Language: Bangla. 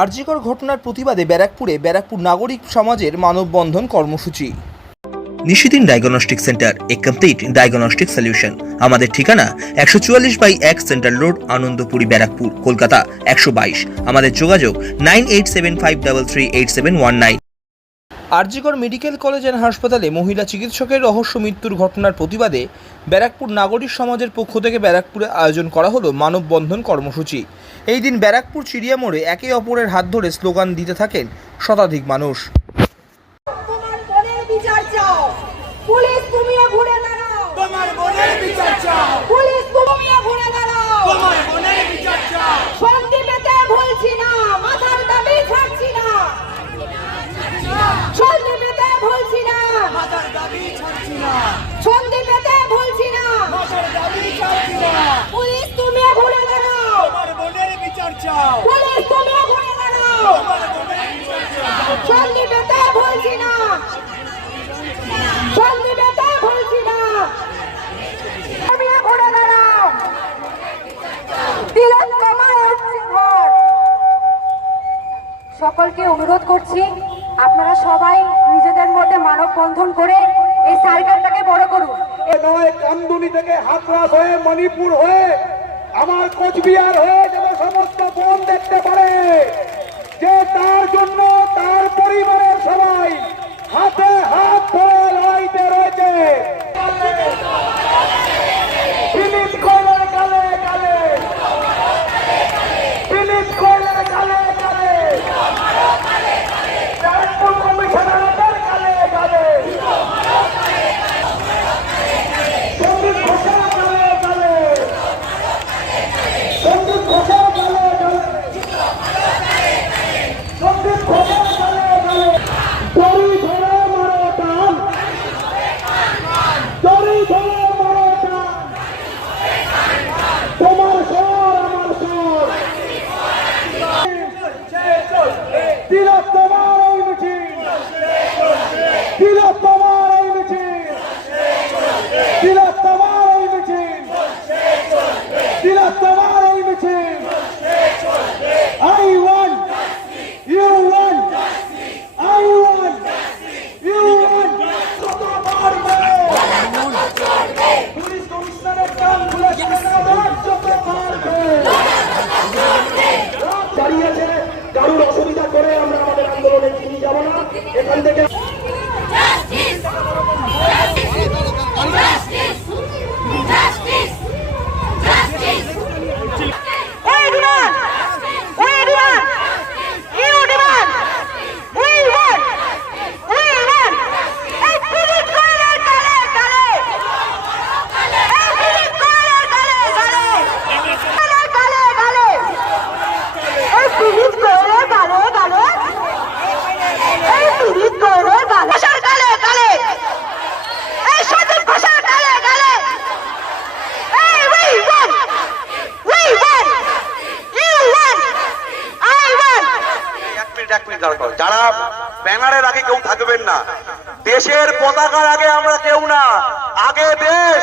আরজিকর ঘটনার প্রতিবাদে ব্যারাকপুরে ব্যারাকপুর নাগরিক সমাজের মানববন্ধন কর্মসূচি। Nishidin diagnostic centre a complete diagnostic solution. আমাদের ঠিকানা একশো চুয়াল্লিশ বাই এক সেন্টার রোড আনন্দপুরি ব্যারাকপুর কলকাতা একশো বাইশ। আমাদের যোগাযোগ nine eight seven five double three eight seven one nine. RG Kar medical college and হাসপাতালে মহিলা চিকিৎসকের রহস্য মৃত্যুর ঘটনার প্রতিবাদে ব্যারাকপুর নাগরিক সমাজের পক্ষ থেকে ব্যারাকপুরে আয়োজন করা হলো মানববন্ধন কর্মসূচি। এই দিন ব্যারাকপুর চিড়িয়া মোড়ে একে অপরের হাত ধরে স্লোগান দিতে থাকেন শতাধিক মানুষ। সরকারকে অনুরোধ করছি, আপনারা সবাই নিজেদের মধ্যে মানব বন্ধন করে এই সার্কেলটাকে বড় করুন। নয়, কামদুনি থেকে হাতরাস হয়ে, মণিপুর হয়ে, আমার কোচবিহার হয়ে যেন সমস্ত বন দেখতে পারে। যে তার জন্য মিনিট দাঁড় যারা ব্যানারের আগে কেউ থাকবেন না। দেশের পতাকার আগে আমরা কেউ না। আগে দেশ